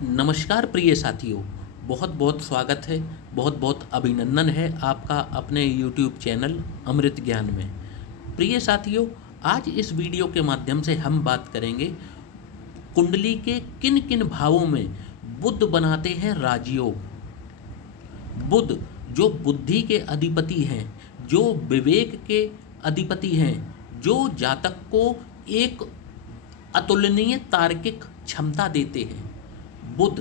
नमस्कार प्रिय साथियों, बहुत बहुत स्वागत है, बहुत बहुत अभिनंदन है आपका अपने YouTube चैनल अमृत ज्ञान में। प्रिय साथियों, आज इस वीडियो के माध्यम से हम बात करेंगे कुंडली के किन किन भावों में बुध बनाते हैं राजयोग। बुध जो बुद्धि के अधिपति हैं, जो विवेक के अधिपति हैं, जो जातक को एक अतुलनीय तार्किक क्षमता देते हैं। बुध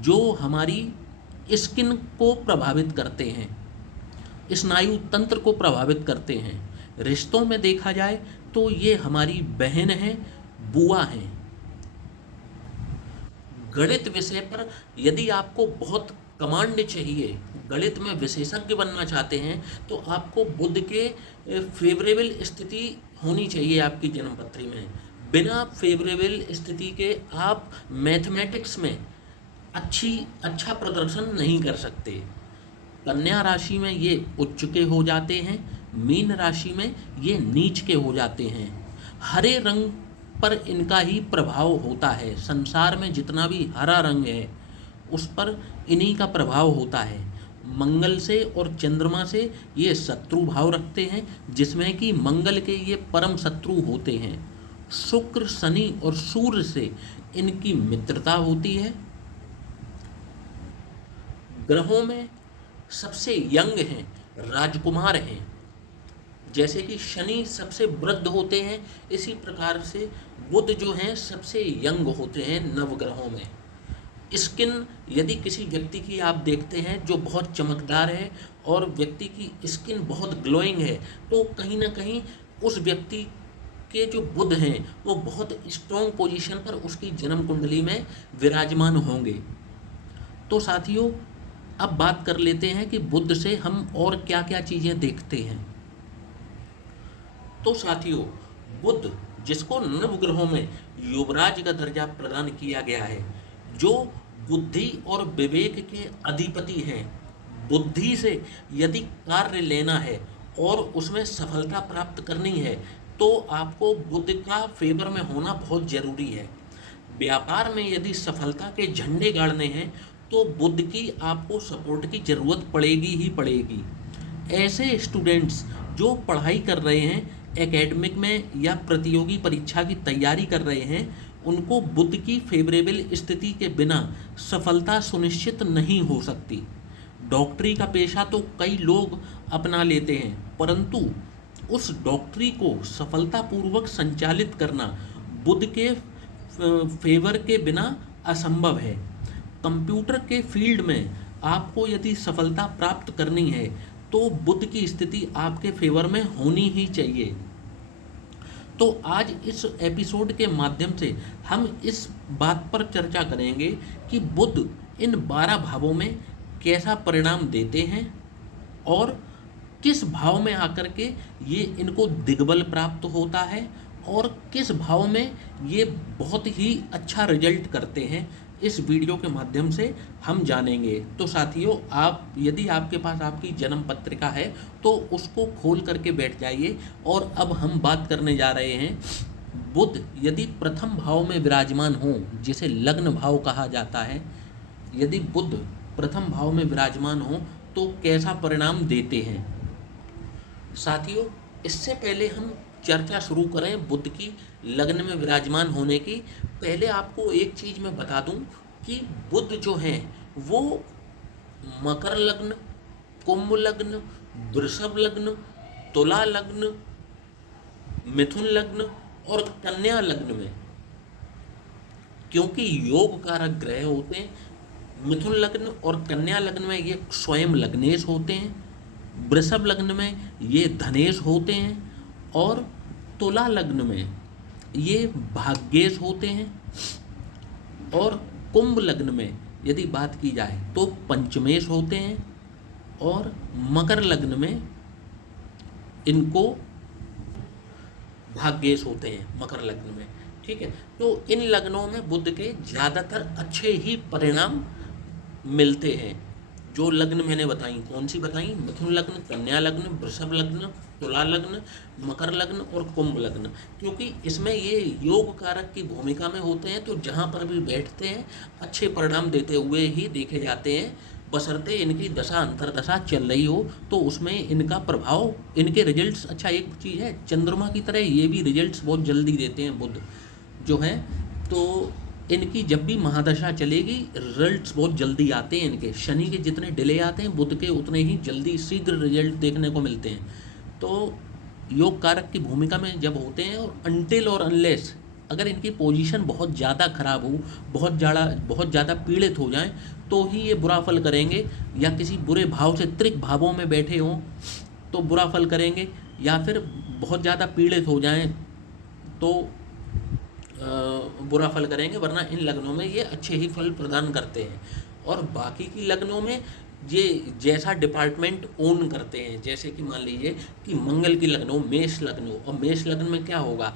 जो हमारी स्किन को प्रभावित करते हैं, स्नायु तंत्र को प्रभावित करते हैं। रिश्तों में देखा जाए तो ये हमारी बहन हैं, बुआ हैं। गणित विषय पर यदि आपको बहुत कमांड चाहिए, गणित में विशेषज्ञ बनना चाहते हैं, तो आपको बुध के फेवरेबल स्थिति होनी चाहिए आपकी जन्मपत्री में। बिना फेवरेबल स्थिति के आप मैथमेटिक्स में अच्छा प्रदर्शन नहीं कर सकते। कन्या राशि में ये उच्च के हो जाते हैं, मीन राशि में ये नीच के हो जाते हैं। हरे रंग पर इनका ही प्रभाव होता है। संसार में जितना भी हरा रंग है उस पर इन्हीं का प्रभाव होता है। मंगल से और चंद्रमा से ये शत्रु भाव रखते हैं, जिसमें कि मंगल के ये परम शत्रु होते हैं। शुक्र, शनि और सूर्य से इनकी मित्रता होती है। ग्रहों में सबसे यंग हैं, राजकुमार हैं। जैसे कि शनि सबसे वृद्ध होते हैं, इसी प्रकार से बुध जो हैं सबसे यंग होते हैं नवग्रहों में। स्किन यदि किसी व्यक्ति की आप देखते हैं जो बहुत चमकदार है और व्यक्ति की स्किन बहुत ग्लोइंग है, तो कहीं ना कहीं उस व्यक्ति के जो बुध हैं वो बहुत स्ट्रॉन्ग पोजीशन पर उसकी जन्म कुंडली में विराजमान होंगे। तो साथियों, अब बात कर लेते हैं कि बुध से हम और क्या क्या चीज़ें देखते हैं। तो साथियों, बुध जिसको नवग्रहों में युवराज का दर्जा प्रदान किया गया है, जो बुद्धि और विवेक के अधिपति हैं। बुद्धि से यदि कार्य लेना है और उसमें सफलता प्राप्त करनी है, तो आपको बुध का फेवर में होना बहुत जरूरी है। व्यापार में यदि सफलता के झंडे गाड़ने हैं, तो बुध की आपको सपोर्ट की ज़रूरत पड़ेगी ही पड़ेगी। ऐसे स्टूडेंट्स जो पढ़ाई कर रहे हैं, एकेडमिक में या प्रतियोगी परीक्षा की तैयारी कर रहे हैं, उनको बुध की फेवरेबल स्थिति के बिना सफलता सुनिश्चित नहीं हो सकती। डॉक्टरी का पेशा तो कई लोग अपना लेते हैं, परंतु उस डॉक्टरी को सफलतापूर्वक संचालित करना बुध के फेवर के बिना असंभव है। कंप्यूटर के फील्ड में आपको यदि सफलता प्राप्त करनी है, तो बुध की स्थिति आपके फेवर में होनी ही चाहिए। तो आज इस एपिसोड के माध्यम से हम इस बात पर चर्चा करेंगे कि बुध इन 12 भावों में कैसा परिणाम देते हैं और किस भाव में आकर के ये इनको दिग्बल प्राप्त होता है और किस भाव में ये बहुत ही अच्छा रिजल्ट करते हैं। इस वीडियो के माध्यम से हम जानेंगे। तो साथियों, आप यदि आपके पास आपकी जन्म पत्रिका है तो उसको खोल करके बैठ जाइए। और अब हम बात करने जा रहे हैं, बुध यदि प्रथम भाव में विराजमान हो, जिसे लग्न भाव कहा जाता है, यदि बुध प्रथम भाव में विराजमान हो तो कैसा परिणाम देते हैं। साथियों, इससे पहले हम चर्चा शुरू करें बुध की लग्न में विराजमान होने की, पहले आपको एक चीज़ मैं बता दूं कि बुध जो हैं वो मकर लग्न, कुंभ लग्न, वृषभ लग्न, तुला लग्न, मिथुन लग्न और कन्या लग्न में, क्योंकि योग कारक ग्रह होते हैं, मिथुन लग्न और कन्या लग्न में ये स्वयं लग्नेश होते हैं, वृषभ लग्न में ये धनेश होते हैं और तुला लग्न में ये भाग्येश होते हैं, और कुंभ लग्न में यदि बात की जाए तो पंचमेश होते हैं, और मकर लग्न में इनको भाग्येश होते हैं, मकर लग्न में। ठीक है, तो इन लग्नों में बुध के ज़्यादातर अच्छे ही परिणाम मिलते हैं। जो लग्न मैंने बताई, कौन सी बताई? मिथुन लग्न, कन्या लग्न, वृषभ लग्न, तुला लग्न, मकर लग्न और कुंभ लग्न। क्योंकि इसमें ये योग कारक की भूमिका में होते हैं, तो जहाँ पर भी बैठते हैं अच्छे परिणाम देते हुए ही देखे जाते हैं, बशर्ते इनकी दशा अंतरदशा चल रही हो तो उसमें इनका प्रभाव, इनके रिजल्ट्स। अच्छा, एक चीज़ है, चंद्रमा की तरह ये भी रिजल्ट्स बहुत जल्दी देते हैं बुध जो है, तो इनकी जब भी महादशा चलेगी रिजल्ट्स बहुत जल्दी आते हैं इनके। शनि के जितने डिले आते हैं बुध के उतने ही जल्दी शीघ्र रिजल्ट देखने को मिलते हैं। तो योग कारक की भूमिका में जब होते हैं, और अनटिल और अनलेस अगर इनकी पोजीशन बहुत ज़्यादा खराब हो, बहुत ज़्यादा पीड़ित हो जाएं, तो ही ये बुरा फल करेंगे, या किसी बुरे भाव से त्रिक भावों में बैठे हों तो बुरा फल करेंगे, या फिर बहुत ज़्यादा पीड़ित हो जाएं तो बुरा फल करेंगे। वरना इन लग्नों में ये अच्छे ही फल प्रदान करते हैं। और बाकी की लग्नों में ये जैसा डिपार्टमेंट ओन करते हैं, जैसे कि मान लीजिए कि मंगल की लग्न हो, मेष लग्न हो, और मेष लग्न में क्या होगा,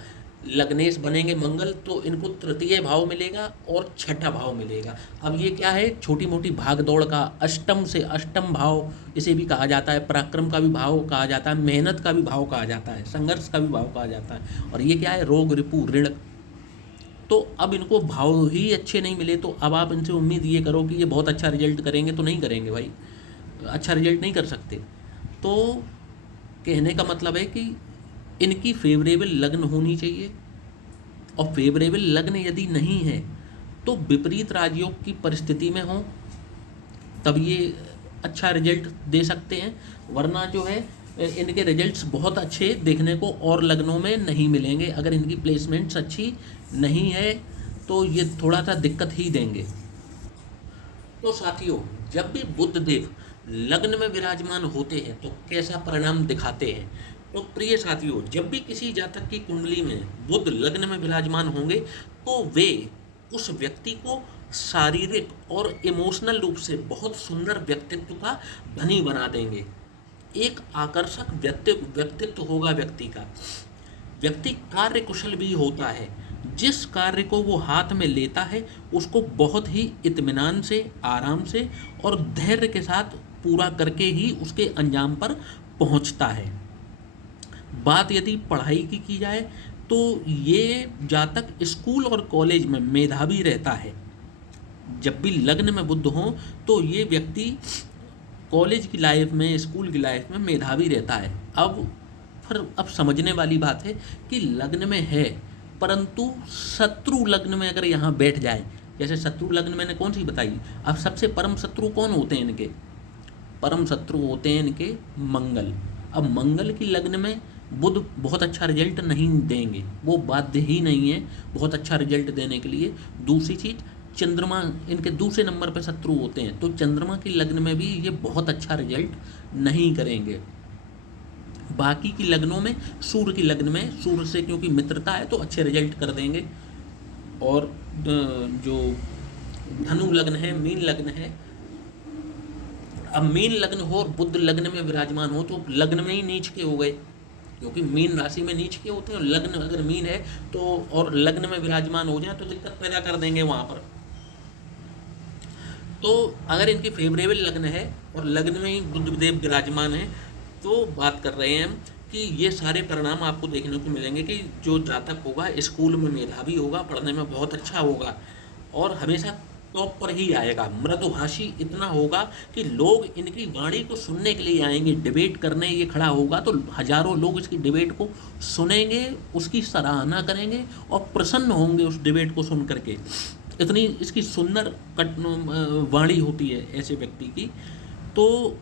लग्नेश बनेंगे मंगल, तो इनको तृतीय भाव मिलेगा और छठा भाव मिलेगा। अब ये क्या है, छोटी मोटी भाग दौड़ का अष्टम से अष्टम भाव इसे भी कहा जाता है, पराक्रम का भी भाव कहा जाता है, मेहनत का भी भाव कहा जाता है, संघर्ष का भी भाव कहा जाता है। और ये क्या है, रोग रिपु ऋण। तो अब इनको भाव ही अच्छे नहीं मिले, तो अब आप इनसे उम्मीद ये करो कि ये बहुत अच्छा रिजल्ट करेंगे, तो नहीं करेंगे भाई, अच्छा रिजल्ट नहीं कर सकते। तो कहने का मतलब है कि इनकी फेवरेबल लग्न होनी चाहिए, और फेवरेबल लग्न यदि नहीं है तो विपरीत राजयोग की परिस्थिति में हो तब ये अच्छा रिजल्ट दे सकते हैं। वरना जो है इनके रिजल्ट्स बहुत अच्छे देखने को और लग्नों में नहीं मिलेंगे। अगर इनकी प्लेसमेंट्स अच्छी नहीं है तो ये थोड़ा सा दिक्कत ही देंगे। तो साथियों, जब भी बुध देव लग्न में विराजमान होते हैं तो कैसा परिणाम दिखाते हैं? तो प्रिय साथियों, जब भी किसी जातक की कुंडली में बुध लग्न में विराजमान होंगे तो वे उस व्यक्ति को शारीरिक और इमोशनल रूप से बहुत सुंदर व्यक्तित्व का धनी बना देंगे। एक आकर्षक व्यक्तित्व होगा व्यक्ति का। व्यक्ति कार्य कुशल भी होता है। जिस कार्य को वो हाथ में लेता है उसको बहुत ही इत्मीनान से, आराम से और धैर्य के साथ पूरा करके ही उसके अंजाम पर पहुंचता है। बात यदि पढ़ाई की जाए तो ये जातक स्कूल और कॉलेज में मेधावी रहता है। जब भी लग्न में बुध हो तो ये व्यक्ति कॉलेज की लाइफ में, स्कूल की लाइफ में मेधावी रहता है। अब समझने वाली बात है कि लग्न में है, परंतु शत्रु लग्न में अगर यहाँ बैठ जाए, जैसे शत्रु लग्न मैंने कौन सी बताई, अब सबसे परम शत्रु कौन होते हैं इनके? परम शत्रु होते हैं इनके मंगल। अब मंगल की लग्न में बुध बहुत अच्छा रिजल्ट नहीं देंगे, वो बाध्य ही नहीं है बहुत अच्छा रिजल्ट देने के लिए। दूसरी चीज़, चंद्रमा इनके दूसरे नंबर पर शत्रु होते हैं, तो चंद्रमा की लग्न में भी ये बहुत अच्छा रिजल्ट नहीं करेंगे। बाकी की लग्नों में, सूर्य की लग्न में, सूर्य से क्योंकि मित्रता है तो अच्छे रिजल्ट कर देंगे। और जो धनु लग्न है, मीन लग्न है, अब मीन लग्न हो और बुध लग्न में विराजमान हो तो लग्न में ही नीच के हो गए, क्योंकि मीन राशि में नीच के होते हैं। और लग्न अगर मीन है तो, और लग्न में विराजमान हो जाए तो दिक्कत पैदा कर देंगे वहाँ पर। तो अगर इनकी फेवरेबल लग्न है और लग्न में ही बुधदेव विराजमान है तो बात कर रहे हैं हम कि ये सारे परिणाम आपको देखने को मिलेंगे कि जो जातक होगा स्कूल में मेधावी होगा, पढ़ने में बहुत अच्छा होगा और हमेशा टॉप पर ही आएगा। मृदुभाषी इतना होगा कि लोग इनकी वाणी को सुनने के लिए आएंगे। डिबेट करने ये खड़ा होगा तो हजारों लोग इसकी डिबेट को सुनेंगे, उसकी सराहना करेंगे और प्रसन्न होंगे उस डिबेट को सुन करके। इतनी इसकी सुंदर वाणी होती है ऐसे व्यक्ति की। तो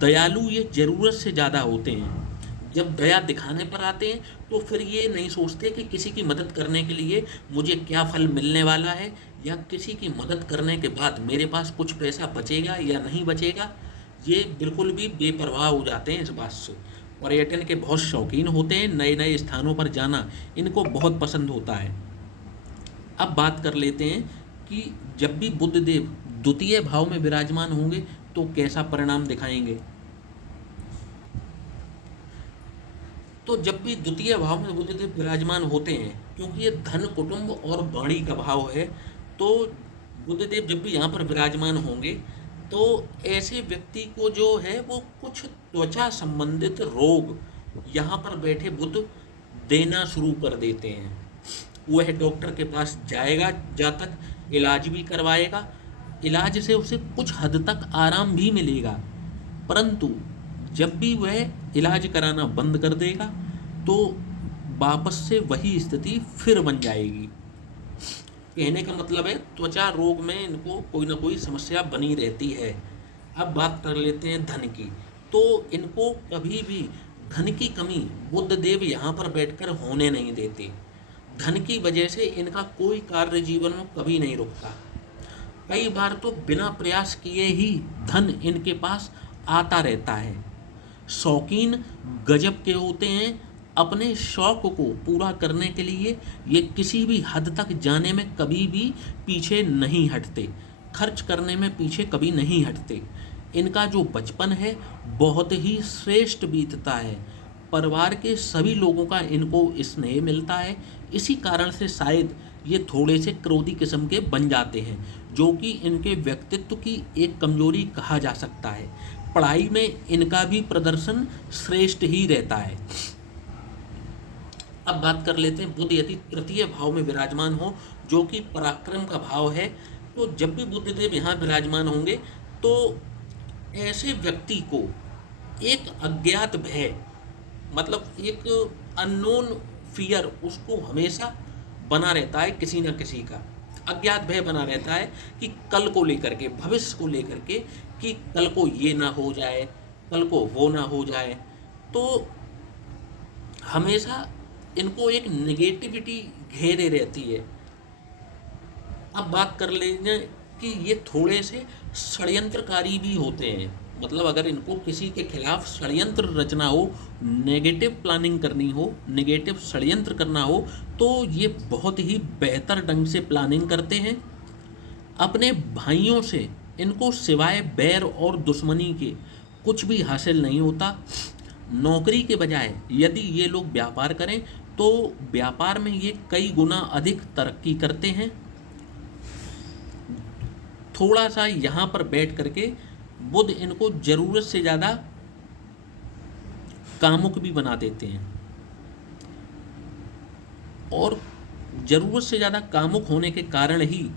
दयालु ये ज़रूरत से ज़्यादा होते हैं। जब दया दिखाने पर आते हैं तो फिर ये नहीं सोचते कि किसी की मदद करने के लिए मुझे क्या फल मिलने वाला है, या किसी की मदद करने के बाद मेरे पास कुछ पैसा बचेगा या नहीं बचेगा। ये बिल्कुल भी बेपरवाह हो जाते हैं इस बात से। पर्यटन के बहुत शौकीन होते हैं, नए नए स्थानों पर जाना इनको बहुत पसंद होता है। अब बात कर लेते हैं कि जब भी बुधदेव द्वितीय भाव में विराजमान होंगे तो कैसा परिणाम दिखाएंगे। तो जब भी द्वितीय भाव में बुधदेव विराजमान होते हैं, क्योंकि ये धन, कुटुंब और वाणी का भाव है, तो बुधदेव जब भी यहाँ पर विराजमान होंगे तो ऐसे व्यक्ति को जो है वो कुछ त्वचा संबंधित रोग यहाँ पर बैठे बुध देना शुरू कर देते हैं। वह डॉक्टर के पास जाएगा, जातक इलाज भी करवाएगा, इलाज से उसे कुछ हद तक आराम भी मिलेगा, परंतु जब भी वह इलाज कराना बंद कर देगा तो वापस से वही स्थिति फिर बन जाएगी। कहने का मतलब है त्वचा रोग में इनको कोई ना कोई समस्या बनी रहती है। अब बात कर लेते हैं धन की। तो इनको कभी भी धन की कमी बुध देव यहाँ पर बैठकर होने नहीं देते। धन की वजह से इनका कोई कार्य जीवन में कभी नहीं रुकता। कई बार तो बिना प्रयास किए ही धन इनके पास आता रहता है। शौकीन गजब के होते हैं। अपने शौक को पूरा करने के लिए ये किसी भी हद तक जाने में कभी भी पीछे नहीं हटते, खर्च करने में पीछे कभी नहीं हटते। इनका जो बचपन है बहुत ही श्रेष्ठ बीतता है। परिवार के सभी लोगों का इनको स्नेह मिलता है। इसी कारण से शायद ये थोड़े से क्रोधी किस्म के बन जाते हैं, जो कि इनके व्यक्तित्व की एक कमजोरी कहा जा सकता है। पढ़ाई में इनका भी प्रदर्शन श्रेष्ठ ही रहता है। अब बात कर लेते हैं बुध यदि तृतीय भाव में विराजमान हो, जो कि पराक्रम का भाव है, तो जब भी बुधदेव यहाँ विराजमान होंगे तो ऐसे व्यक्ति को एक अज्ञात भय, मतलब एक अननोन फियर उसको हमेशा बना रहता है। किसी न किसी का अज्ञात भय बना रहता है कि कल को लेकर के, भविष्य को लेकर के, कि कल को ये ना हो जाए, कल को वो ना हो जाए। तो हमेशा इनको एक नेगेटिविटी घेरे रहती है। अब बात कर लेंगे कि ये थोड़े से षड्यंत्रकारी भी होते हैं। मतलब अगर इनको किसी के खिलाफ षड्यंत्र रचना हो, नेगेटिव प्लानिंग करनी हो, नेगेटिव षड्यंत्र करना हो, तो ये बहुत ही बेहतर ढंग से प्लानिंग करते हैं। अपने भाइयों से इनको सिवाय बैर और दुश्मनी के कुछ भी हासिल नहीं होता। नौकरी के बजाय यदि ये लोग व्यापार करें तो व्यापार में ये कई गुना अधिक तरक्की करते हैं। थोड़ा सा यहाँ पर बैठ करके बुध इनको जरूरत से ज़्यादा कामुक भी बना देते हैं, और ज़रूरत से ज़्यादा कामुक होने के कारण ही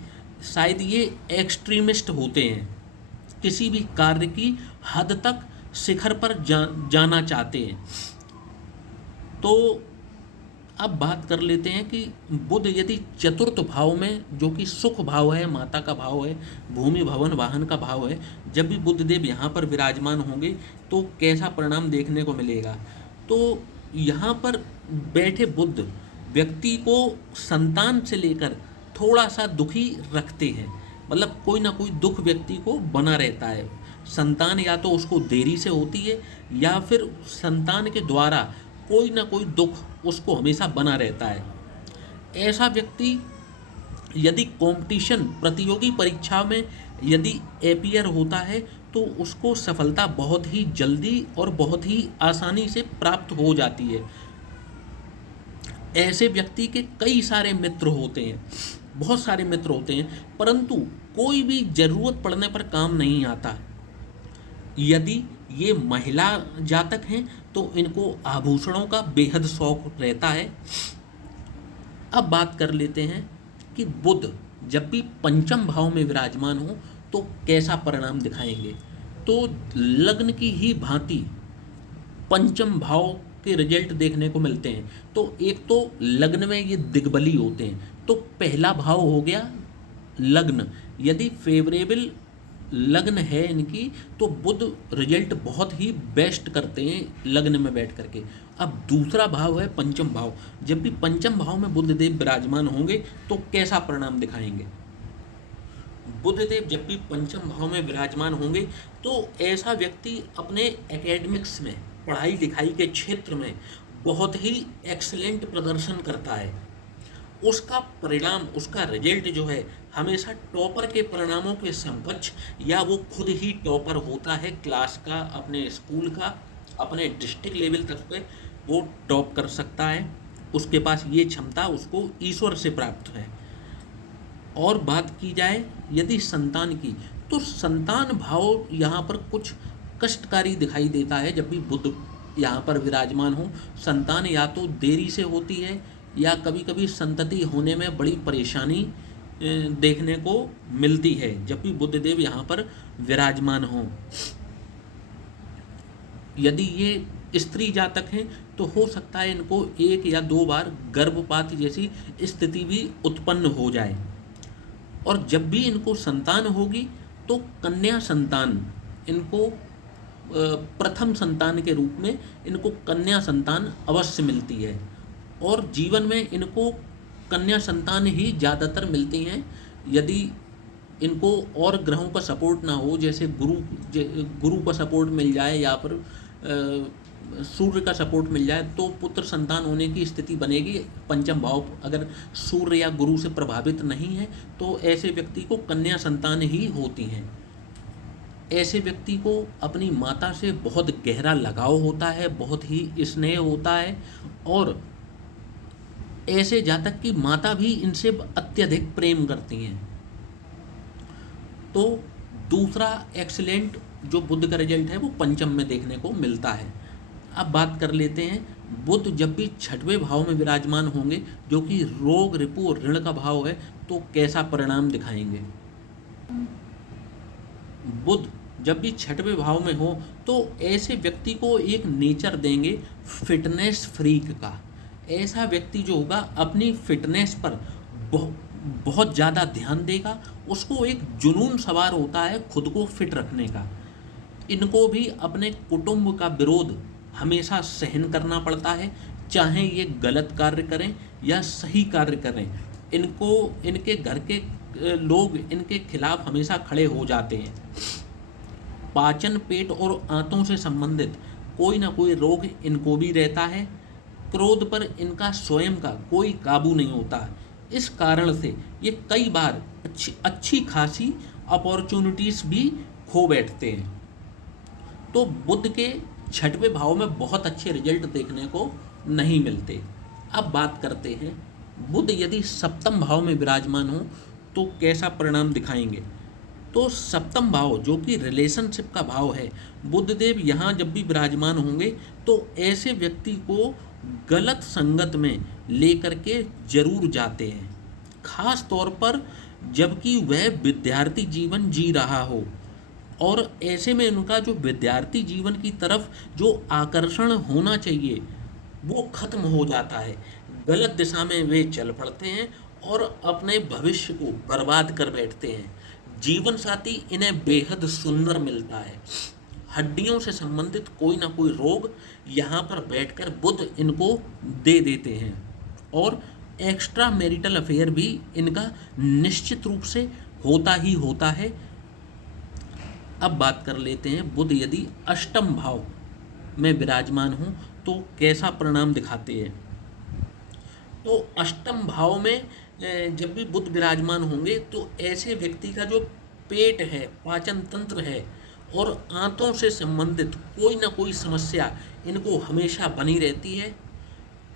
शायद ये एक्सट्रीमिस्ट होते हैं। किसी भी कार्य की हद तक शिखर पर जाना चाहते हैं। तो अब बात कर लेते हैं कि बुध यदि चतुर्थ भाव में, जो कि सुख भाव है, माता का भाव है, भूमि भवन वाहन का भाव है, जब भी बुध देव यहाँ पर विराजमान होंगे तो कैसा परिणाम देखने को मिलेगा। तो यहाँ पर बैठे बुध व्यक्ति को संतान से लेकर थोड़ा सा दुखी रखते हैं। मतलब कोई ना कोई दुख व्यक्ति को बना रहता है। संतान या तो उसको देरी से होती है, या फिर संतान के द्वारा कोई ना कोई दुख उसको हमेशा बना रहता है। ऐसा व्यक्ति यदि कंपटीशन, प्रतियोगी परीक्षा में यदि अपीयर होता है तो उसको सफलता बहुत ही जल्दी और बहुत ही आसानी से प्राप्त हो जाती है। ऐसे व्यक्ति के कई सारे मित्र होते हैं, बहुत सारे मित्र होते हैं, परंतु कोई भी ज़रूरत पड़ने पर काम नहीं आता। यदि ये महिला जातक हैं तो इनको आभूषणों का बेहद शौक रहता है। अब बात कर लेते हैं कि बुध जब भी पंचम भाव में विराजमान हो तो कैसा परिणाम दिखाएंगे। तो लग्न की ही भांति पंचम भाव के रिजल्ट देखने को मिलते हैं। तो एक तो लग्न में ये दिग्बली होते हैं, तो पहला भाव हो गया लग्न। यदि फेवरेबल लग्न है इनकी तो बुध रिजल्ट बहुत ही बेस्ट करते हैं लग्न में बैठ करके। अब दूसरा भाव है पंचम भाव। जब भी पंचम भाव में बुध देव विराजमान होंगे तो कैसा परिणाम दिखाएंगे। बुध देव जब भी पंचम भाव में विराजमान होंगे तो ऐसा व्यक्ति अपने एकेडमिक्स में, पढ़ाई लिखाई के क्षेत्र में बहुत ही एक्सीलेंट प्रदर्शन करता है। उसका परिणाम, उसका रिजल्ट जो है हमेशा टॉपर के परिणामों के समकक्ष, या वो खुद ही टॉपर होता है क्लास का, अपने स्कूल का, अपने डिस्ट्रिक्ट लेवल तक पे वो टॉप कर सकता है। उसके पास ये क्षमता उसको ईश्वर से प्राप्त है। और बात की जाए यदि संतान की, तो संतान भाव यहाँ पर कुछ कष्टकारी दिखाई देता है। जब भी बुध यहाँ पर विराजमान हो, संतान या तो देरी से होती है या कभी कभी संतति होने में बड़ी परेशानी देखने को मिलती है जब भी बुधदेव यहाँ पर विराजमान हो। यदि ये स्त्री जातक हैं तो हो सकता है इनको 1 या 2 बार गर्भपात जैसी स्थिति भी उत्पन्न हो जाए। और जब भी इनको संतान होगी तो कन्या संतान, इनको प्रथम संतान के रूप में इनको कन्या संतान अवश्य मिलती है। और जीवन में इनको कन्या संतान ही ज़्यादातर मिलती हैं। यदि इनको और ग्रहों का सपोर्ट ना हो, जैसे गुरु का सपोर्ट मिल जाए या फिर सूर्य का सपोर्ट मिल जाए, तो पुत्र संतान होने की स्थिति बनेगी। पंचम भाव अगर सूर्य या गुरु से प्रभावित नहीं है तो ऐसे व्यक्ति को कन्या संतान ही होती हैं। ऐसे व्यक्ति को अपनी माता से बहुत गहरा लगाव होता है, बहुत ही स्नेह होता है, और ऐसे जातक की माता भी इनसे अत्यधिक प्रेम करती हैं। तो दूसरा एक्सीलेंट जो बुध का रिजल्ट है वो पंचम में देखने को मिलता है। अब बात कर लेते हैं बुध जब भी 6वें भाव में विराजमान होंगे, जो कि रोग, रिपु और ऋण का भाव है, तो कैसा परिणाम दिखाएंगे। बुध जब भी 6वें भाव में हो तो ऐसे व्यक्ति को एक नेचर देंगे फिटनेस फ्रीक का। ऐसा व्यक्ति जो होगा अपनी फिटनेस पर बहुत ज़्यादा ध्यान देगा, उसको एक जुनून सवार होता है खुद को फिट रखने का। इनको भी अपने कुटुंब का विरोध हमेशा सहन करना पड़ता है, चाहे ये गलत कार्य करें या सही कार्य करें। इनके घर के लोग इनके खिलाफ हमेशा खड़े हो जाते हैं। पाचन, पेट और आंतों से संबंधित कोई ना कोई रोग इनको भी रहता है। क्रोध पर इनका स्वयं का कोई काबू नहीं होता। इस कारण से ये कई बार अच्छी खासी अपॉर्चुनिटीज़ भी खो बैठते हैं। तो बुध के 6वें भाव में बहुत अच्छे रिजल्ट देखने को नहीं मिलते। अब बात करते हैं बुध यदि 7वें भाव में विराजमान हो तो कैसा परिणाम दिखाएंगे। तो 7वां भाव जो कि रिलेशनशिप का भाव है, बुधदेव यहाँ जब भी विराजमान होंगे तो ऐसे व्यक्ति को गलत संगत में लेकर के जरूर जाते हैं, खास तौर पर जबकि वह विद्यार्थी जीवन जी रहा हो। और ऐसे में उनका जो विद्यार्थी जीवन की तरफ जो आकर्षण होना चाहिए वो खत्म हो जाता है। गलत दिशा में वे चल पड़ते हैं और अपने भविष्य को बर्बाद कर बैठते हैं। जीवन साथी इन्हें बेहद सुंदर मिलता है। हड्डियों से संबंधित कोई ना कोई रोग यहाँ पर बैठकर बुध इनको दे देते हैं, और एक्स्ट्रा मैरिटल अफेयर भी इनका निश्चित रूप से होता ही होता है। अब बात कर लेते हैं बुध यदि 8वें भाव में विराजमान हो तो कैसा परिणाम दिखाते हैं। तो 8वें भाव में जब भी बुध विराजमान होंगे तो ऐसे व्यक्ति का जो पेट है, पाचन तंत्र है और आंतों से संबंधित कोई ना कोई समस्या इनको हमेशा बनी रहती है।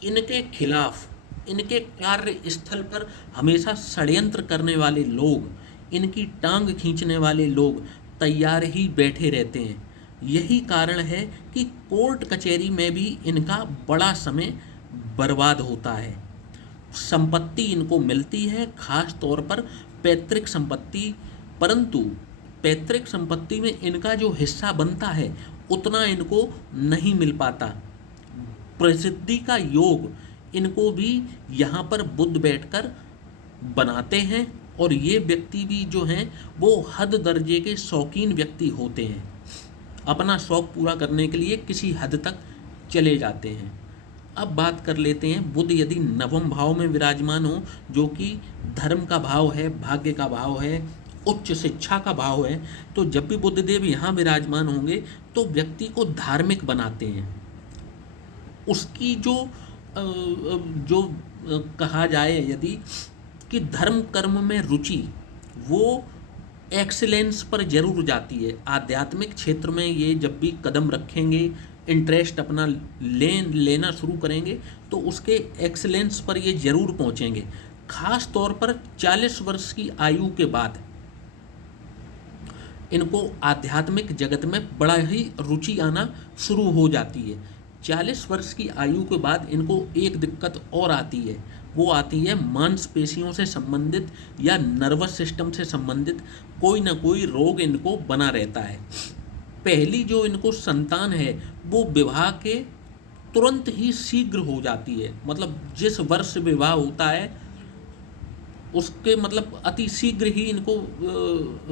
इनके खिलाफ, इनके कार्य स्थल पर हमेशा षड्यंत्र करने वाले लोग, इनकी टांग खींचने वाले लोग तैयार ही बैठे रहते हैं। यही कारण है कि कोर्ट कचहरी में भी इनका बड़ा समय बर्बाद होता है। संपत्ति इनको मिलती है, खास तौर पर पैतृक संपत्ति, परंतु पैतृक संपत्ति में इनका जो हिस्सा बनता है उतना इनको नहीं मिल पाता। प्रसिद्धि का योग इनको भी यहाँ पर बुध बैठकर बनाते हैं, और ये व्यक्ति भी जो हैं वो हद दर्जे के शौकीन व्यक्ति होते हैं। अपना शौक पूरा करने के लिए किसी हद तक चले जाते हैं। अब बात कर लेते हैं बुध यदि 9वें भाव में विराजमान हो, जो कि धर्म का भाव है, भाग्य का भाव है, उच्च शिक्षा का भाव है। तो जब भी बुधदेव यहाँ विराजमान होंगे तो व्यक्ति को धार्मिक बनाते हैं। उसकी जो कहा जाए यदि कि धर्म कर्म में रुचि, वो एक्सीलेंस पर जरूर जाती है। आध्यात्मिक क्षेत्र में ये जब भी कदम रखेंगे, इंटरेस्ट अपना लेना शुरू करेंगे तो उसके एक्सीलेंस पर ये जरूर पहुँचेंगे। खास तौर पर 40 वर्ष की आयु के बाद इनको आध्यात्मिक जगत में बड़ा ही रुचि आना शुरू हो जाती है। 40 वर्ष की आयु के बाद इनको एक दिक्कत और आती है, वो आती है मांसपेशियों से संबंधित या नर्वस सिस्टम से संबंधित कोई ना कोई रोग इनको बना रहता है। पहली जो इनको संतान है वो विवाह के तुरंत ही शीघ्र हो जाती है, मतलब जिस वर्ष विवाह होता है उसके मतलब अति शीघ्र ही इनको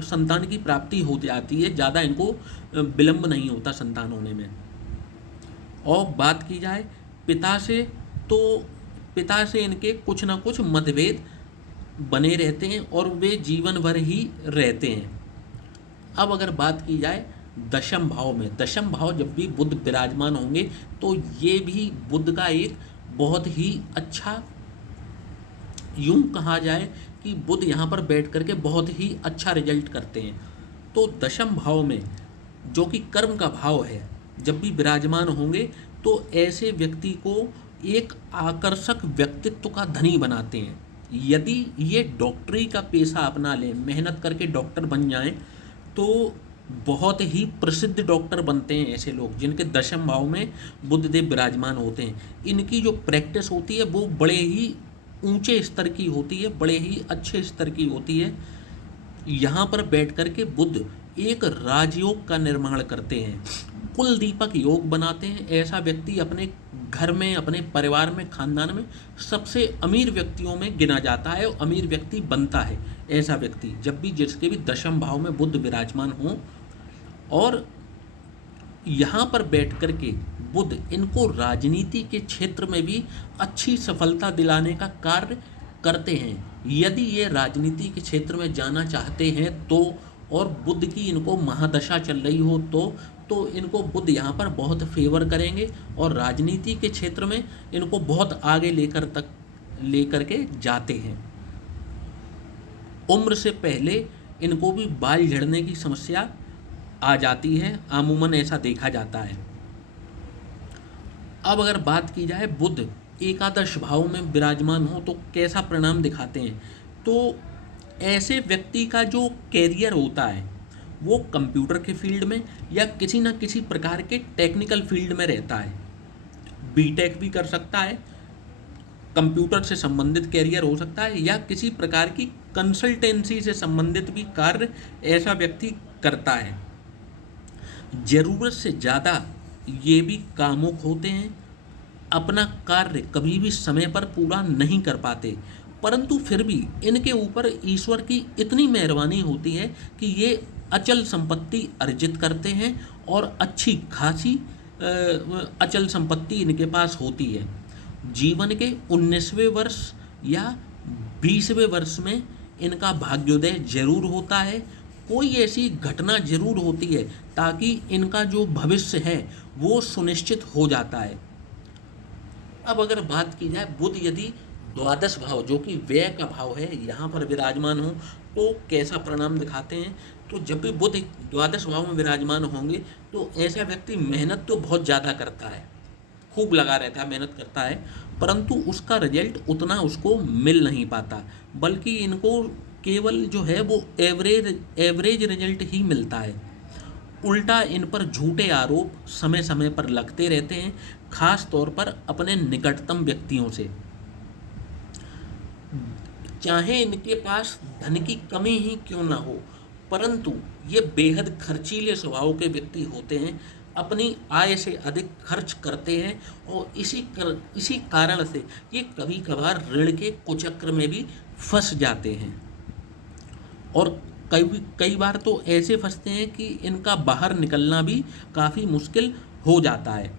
संतान की प्राप्ति हो जाती है, ज़्यादा इनको विलंब नहीं होता संतान होने में। और बात की जाए पिता से, तो पिता से इनके कुछ ना कुछ मतभेद बने रहते हैं और वे जीवन भर ही रहते हैं। अब अगर बात की जाए दशम भाव में, दशम भाव जब भी बुध विराजमान होंगे तो ये भी बुध का एक बहुत ही अच्छा, यूं कहा जाए कि बुध यहाँ पर बैठ करके बहुत ही अच्छा रिजल्ट करते हैं। तो दशम भाव में जो कि कर्म का भाव है, जब भी विराजमान होंगे तो ऐसे व्यक्ति को एक आकर्षक व्यक्तित्व का धनी बनाते हैं। यदि ये डॉक्टरी का पेशा अपना लें, मेहनत करके डॉक्टर बन जाएं, तो बहुत ही प्रसिद्ध डॉक्टर बनते हैं ऐसे लोग जिनके दशम भाव में बुधदेव विराजमान होते हैं। इनकी जो प्रैक्टिस होती है वो बड़े ही ऊंचे स्तर की होती है, बड़े ही अच्छे स्तर की होती है। यहाँ पर बैठ कर के बुध एक राजयोग का निर्माण करते हैं, कुल दीपक योग बनाते हैं। ऐसा व्यक्ति अपने घर में, अपने परिवार में, खानदान में सबसे अमीर व्यक्तियों में गिना जाता है और अमीर व्यक्ति बनता है ऐसा व्यक्ति, जब भी जिसके भी दशम भाव में बुध विराजमान हो। और यहाँ पर बैठ कर के बुध इनको राजनीति के क्षेत्र में भी अच्छी सफलता दिलाने का कार्य करते हैं। यदि ये राजनीति के क्षेत्र में जाना चाहते हैं तो, और बुध की इनको महादशा चल रही हो तो इनको बुध यहाँ पर बहुत फेवर करेंगे और राजनीति के क्षेत्र में इनको बहुत आगे लेकर के जाते हैं। उम्र से पहले इनको भी बाल झड़ने की समस्या आ जाती है, अमूमन ऐसा देखा जाता है। अब अगर बात की जाए बुध एकादश भाव में विराजमान हो तो कैसा परिणाम दिखाते हैं, तो ऐसे व्यक्ति का जो कैरियर होता है वो कंप्यूटर के फील्ड में या किसी न किसी प्रकार के टेक्निकल फील्ड में रहता है। बीटेक भी कर सकता है, कंप्यूटर से संबंधित कैरियर हो सकता है, या किसी प्रकार की कंसल्टेंसी से संबंधित भी कार्य ऐसा व्यक्ति करता है। ज़रूरत से ज़्यादा ये भी कामुक होते हैं, अपना कार्य कभी भी समय पर पूरा नहीं कर पाते, परंतु फिर भी इनके ऊपर ईश्वर की इतनी मेहरबानी होती है कि ये अचल संपत्ति अर्जित करते हैं और अच्छी खासी अचल संपत्ति इनके पास होती है। जीवन के 19वें वर्ष या 20वें वर्ष में इनका भाग्योदय जरूर होता है, कोई ऐसी घटना जरूर होती है ताकि इनका जो भविष्य है वो सुनिश्चित हो जाता है। अब अगर बात की जाए बुध यदि द्वादश भाव जो कि व्यय का भाव है यहाँ पर विराजमान हो तो कैसा परिणाम दिखाते हैं, तो जब भी बुध द्वादश भाव में विराजमान होंगे तो ऐसा व्यक्ति मेहनत तो बहुत ज़्यादा करता है, खूब लगा रहता है, मेहनत करता है, परंतु उसका रिजल्ट उतना उसको मिल नहीं पाता, बल्कि इनको केवल जो है वो एवरेज रिजल्ट ही मिलता है। उल्टा इन पर झूठे आरोप समय समय पर लगते रहते हैं, खास तौर पर अपने निकटतम व्यक्तियों से। चाहे इनके पास धन की कमी ही क्यों ना हो, परंतु ये बेहद खर्चीले स्वभाव के व्यक्ति होते हैं, अपनी आय से अधिक खर्च करते हैं और इसी कारण से ये कभी कभार ऋण के कुचक्र में भी फंस जाते हैं और कई बार तो ऐसे फंसते हैं कि इनका बाहर निकलना भी काफ़ी मुश्किल हो जाता है।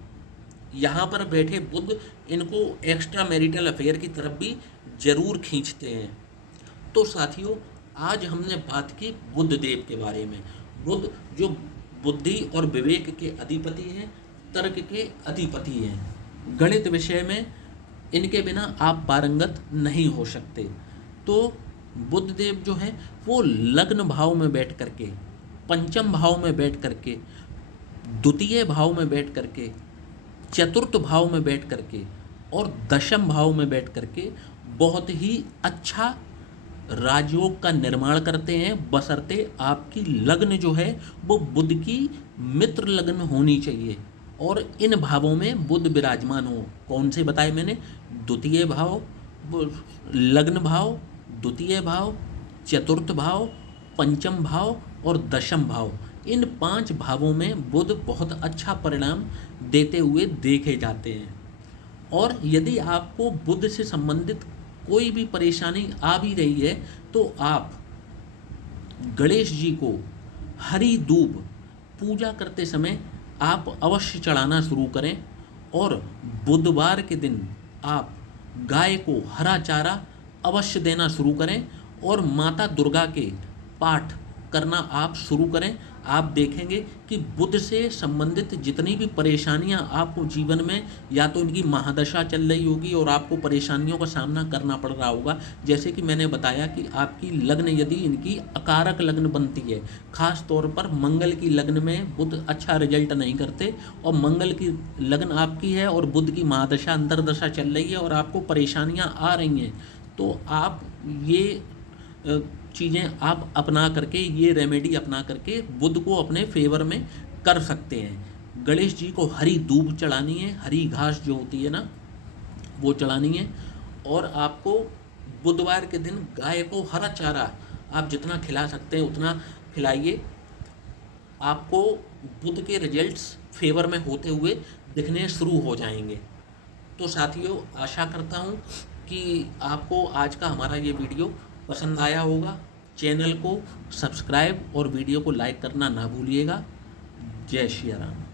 यहाँ पर बैठे बुध इनको एक्स्ट्रा मैरिटल अफेयर की तरफ भी जरूर खींचते हैं। तो साथियों, आज हमने बात की बुध देव के बारे में। बुध जो बुद्धि और विवेक के अधिपति हैं, तर्क के अधिपति हैं, गणित विषय में इनके बिना आप पारंगत नहीं हो सकते। तो बुध देव जो है वो लग्न भाव में बैठ करके, पंचम भाव में बैठ करके, द्वितीय भाव में बैठ करके, चतुर्थ भाव में बैठ करके और दशम भाव में बैठ करके बहुत ही अच्छा राजयोग का निर्माण करते हैं, बशर्ते आपकी लग्न जो है वो बुध की मित्र लग्न होनी चाहिए और इन भावों में बुध विराजमान हो। कौन से बताए मैंने? द्वितीय भाव, लग्न भाव, द्वितीय भाव, चतुर्थ भाव, पंचम भाव और दशम भाव। इन 5 भावों में बुध बहुत अच्छा परिणाम देते हुए देखे जाते हैं। और यदि आपको बुध से संबंधित कोई भी परेशानी आ भी रही है तो आप गणेश जी को हरी दूब पूजा करते समय आप अवश्य चढ़ाना शुरू करें। और बुधवार के दिन आप गाय को हरा चारा अवश्य देना शुरू करें और माता दुर्गा के पाठ करना आप शुरू करें। आप देखेंगे कि बुध से संबंधित जितनी भी परेशानियां आपको जीवन में, या तो इनकी महादशा चल रही होगी और आपको परेशानियों का सामना करना पड़ रहा होगा, जैसे कि मैंने बताया कि आपकी लग्न यदि इनकी अकारक लग्न बनती है, खास तौर पर मंगल की लग्न में बुध अच्छा रिजल्ट नहीं करते, और मंगल की लग्न आपकी है और बुध की महादशा अंतरदशा चल रही है और आपको परेशानियां आ रही हैं, तो आप ये चीज़ें आप अपना करके, ये रेमेडी अपना करके बुध को अपने फेवर में कर सकते हैं। गणेश जी को हरी दूब चढ़ानी है, हरी घास जो होती है ना वो चढ़ानी है। और आपको बुधवार के दिन गाय को हरा चारा आप जितना खिला सकते हैं उतना खिलाइए। आपको बुध के रिजल्ट्स फेवर में होते हुए दिखने शुरू हो जाएंगे। तो साथियों, आशा करता हूँ कि आपको आज का हमारा ये वीडियो पसंद आया होगा। चैनल को सब्सक्राइब और वीडियो को लाइक करना ना भूलिएगा। जय श्री राम।